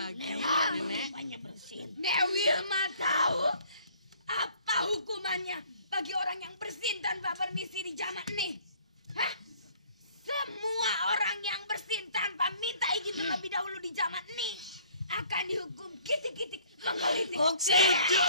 lagi, Nenek. Nek Wilma tahu apa hukumannya bagi orang yang bersin tanpa permisi di zaman ini? Hah? Semua orang yang bersin tanpa minta izin terlebih dahulu di zaman ini akan dihukum kitik-kitik menggelitik. Setuju.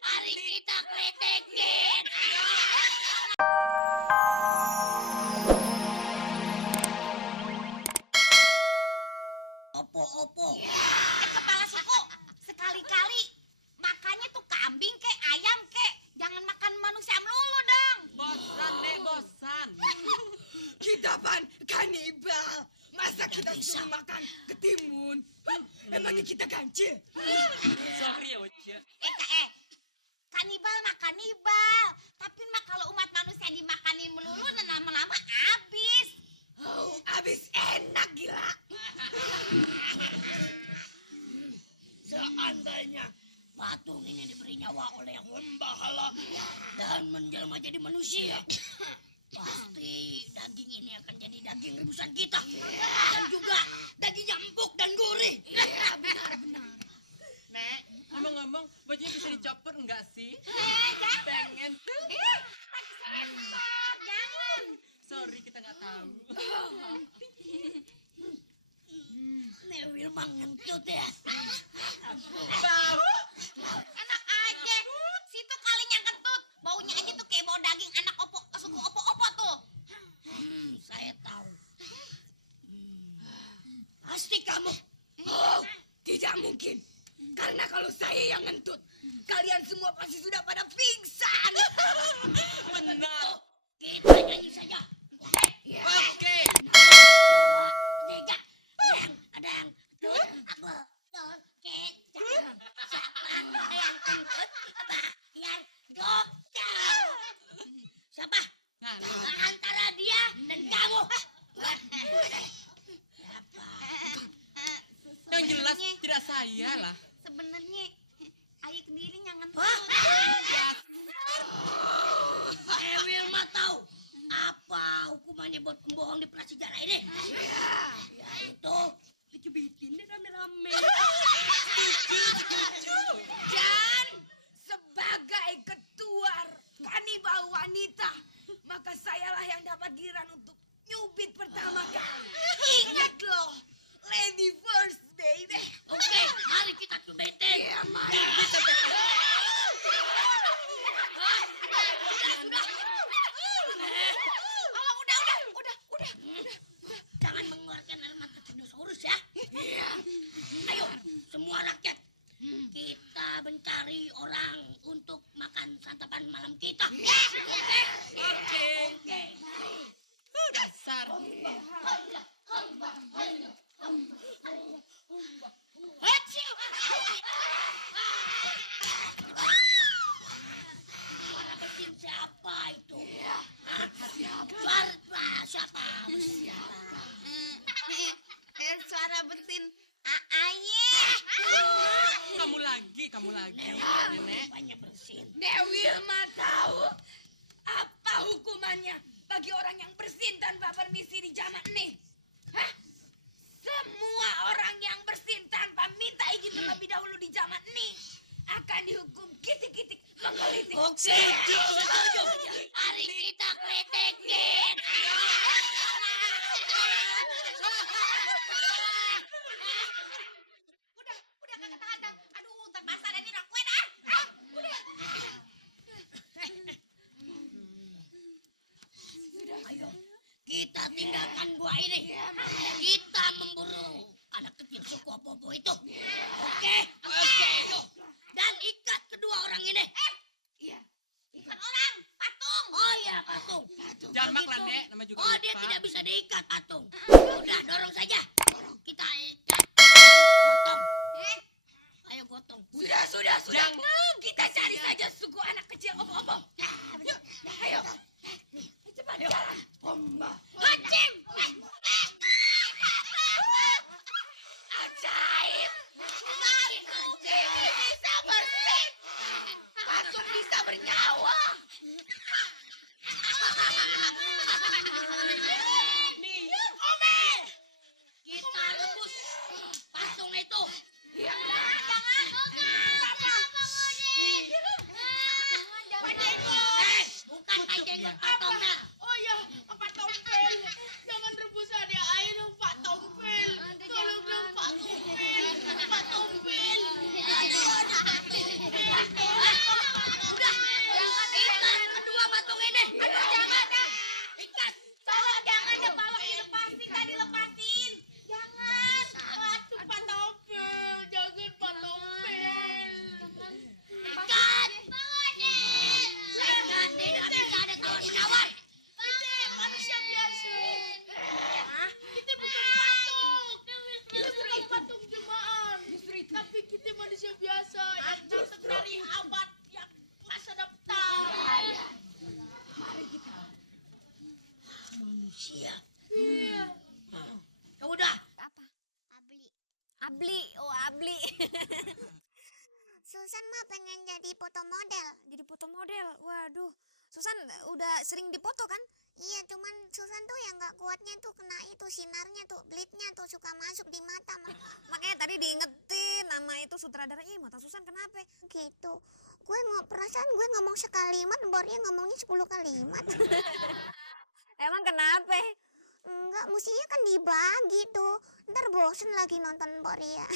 Mari kita kritikin. Opo. Kepala suku, sekali-kali makannya tuh kambing kek, ayam kek. Jangan makan manusia melulu dong. Bosan, Nek, bosan. Kita pan kanibal. Masa kita suruh makan ketimun? Emangnya kita kancil? Sorry ya, Wajah. Kanibal mah kanibal. Tapi mah kalau umat manusia dimakanin melulu, lama-lama habis. Oh, abis enak gila. Seandainya patung ini diberi nyawa oleh yang membahala dan menjelma jadi manusia, pasti daging ini akan jadi daging rebusan kita. Dan juga dagingnya empuk dan gurih. Iya, benar-benar. Nek, ngomong-ngomong, bajunya bisa dicopot enggak sih? Jangan. Pengen tuh. Lagi sensor, jangan. Sorry, kita nggak tahu. Newil ngentut ya. Bau. Enak aja. Situ kalinya kentut. Baunya aja tuh kayak bau daging anak suku opo-opo tuh. Saya tahu. Pasti kamu. Oh, tidak mungkin. Karena kalau saya yang ngentut, kalian semua pasti sudah pada pingsan. Benar. Kita nyanyi saja. Ya. Oke. Tiga. Ada yang tut, betul, kecap. Siapa yang kentut? Bayar dokter. Siapa? Nah, Antara dia dan kamu. Siapa? yang jelas tidak saya lah. Sebenarnya Ayu sendiri yang kentut. Ewil mah tahu apa hukumannya buat pembohong di prasejarah ini? Yaitu dicebitin deh rame-rame. Dan sebagai ketua kanibal wanita, maka sayalah yang dapat giliran untuk nyubit pertama kali. Ingat loh, lady first, baby. Oke, mari kita cubetin. Iya, mari. Udah. Jangan mengeluarkan air mata dinosaurus ya. Iya. Ayo, semua rakyat. Kita mencari orang untuk makan santapan malam kita. Oke. Oke. Dasar. Suara bersin siapa itu? Siapa? Suara bersin Aye. Kamu lagi, Nenek. Banyak bersin. Nek Wilma tahu apa hukumannya bagi orang yang bersin tanpa permisi di zaman ini? Hah? Semua orang yang bersin tanpa minta izin terlebih dahulu di zaman ini akan dihukum kitik-kitik menggelitik. Setuju. Mari kita kritikin. Udah kagak tahan dah. Aduh, terbasar ini orang kue dah. Udah. Ayo, kita tinggalkan gua ini. Kita memburu anak kecil suku Popo itu. Oke? Ayo. Dan ikat kedua orang ini. Iya. Bukan orang, patung. Oh iya, patung. Jamak lah, Begitu. Nek. Nama juga Oh, dia lupa. tidak bisa diikat, patung. Udah, dorong saja. Kita ikat. Gotong. Ayo gotong. Sudah. Jangan. Kita cari saja suku anak kecil om-om. Yuk, ayo. Cepat jalan. Hacim. Ajaib. Patung ini bisa bersin. Patung bisa bernyawa. Nih, Ome. Kita rebus patung itu. jadi foto model. Jadi foto model. Waduh, Susan udah sering dipoto kan? Iya, cuman Susan tuh yang nggak kuatnya tuh kena itu sinarnya tuh, belitnya tuh suka masuk di mata. Makanya tadi diingetin nama itu sutradara. Ih, mata Susan kenapa? Gitu. Perasaan gue ngomong sekalimat, Bornya ngomongnya 10 kalimat. Emang kenapa? Enggak, mestinya kan dibagi tuh. Ntar bosen lagi nonton Boria.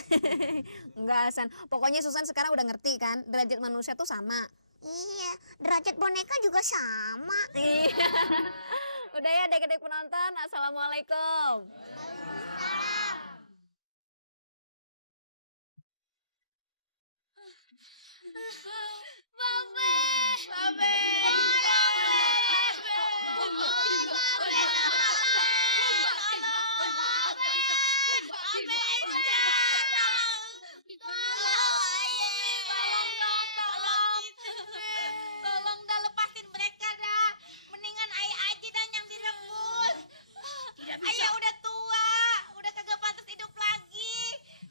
Enggak, San. Pokoknya Susan sekarang udah ngerti kan, derajat manusia tuh sama. Iya, derajat boneka juga sama. Iya. Udah ya, adik-adik penonton. Assalamualaikum. Tolong dah lepasin mereka dah. Mendingan ayah aja dan yang direbut. Tidak bisa. Ayah udah tua, udah kagak pantas hidup lagi.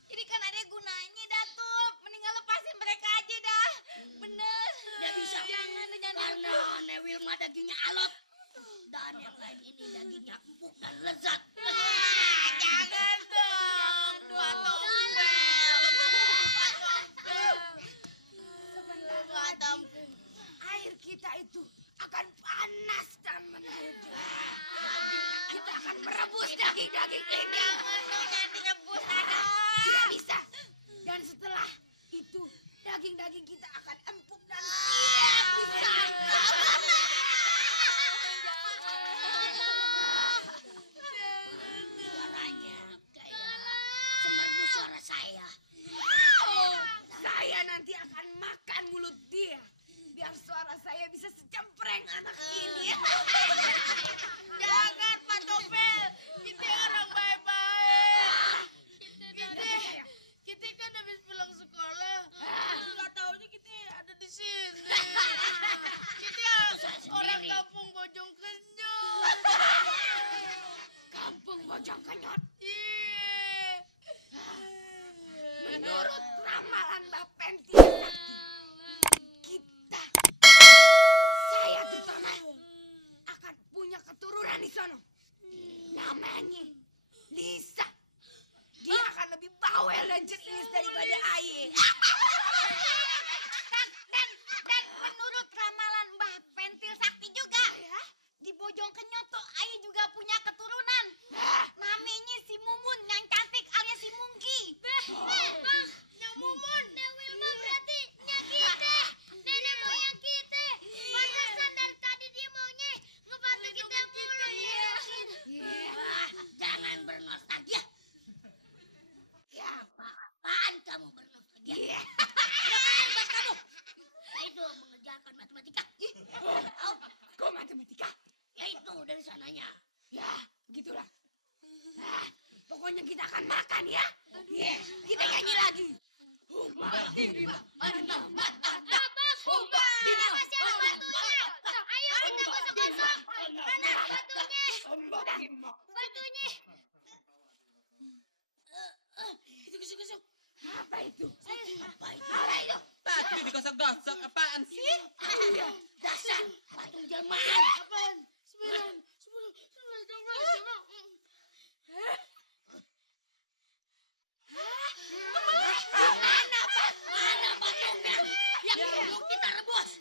Jadi kan ada gunanya dah tuh. Mendingan lepasin mereka aja dah. Bener. Tidak bisa. Jangan. Karena Newilma dagingnya alot. Dan yang lain ini dagingnya empuk dan lezat. Jangan dong. Dua tompel. Air kita itu akan panas dan mendidih. Kita akan merebus daging-daging ini. Jangan dong yang direbus. Tidak bisa. Dan setelah itu daging-daging kita akan empuk dan siap disantap. Suaranya kayak semerdu suara saya. Saya nanti akan makan mulut dia. Biar suara saya bisa secempreng anak ini. Jangan Pak Topel. Kita orang baik-baik. Kita kan habis pulang sekolah. Nggak taunya kita ada di sini. Kita orang kampung Bojong Kenyot. Kampung Bojong Kenyot? Iya. Menurut ramalan Mbak Penti kita, saya terutama akan punya keturunan di sana. Namanya Lisa. Dia akan lebih bawel dan jenius daripada Aye. Dan menurut ramalan Mbah Pentil Sakti juga, di Bojong Kenyot tuh Ayi juga punya keturunan. Namanya si Mumun yang cantik alias si Mungki. Bang, yang Mumun. Wilma berarti nya kita. Nenek moyang kita. Pantesan dari tadi dia maunya ngebantu kita mulu. Jangan bernostalgia. Ya, apaan kamu bernostalgia? Buat kamu. Saya itu mengerjakan matematika. Kok matematika? Ya itu dari sananya. Ya, begitulah. Nah, pokoknya kita akan makan ya. Kita nyanyi lagi. Humba, dirima, mana, mata, tak. Humba, dirima, Siapa batunya? Ayo kita gosok-gosok. Mana batunya? Humba, dirima. Batunya. Itu gosok-gosok. Apa itu? Apa itu? Apa itu? Batu digosok-gosok, apaan sih? Dasar patung jelmaan. Apaan? Sembilan. Mana patungnya? Yang dulu kita rebus.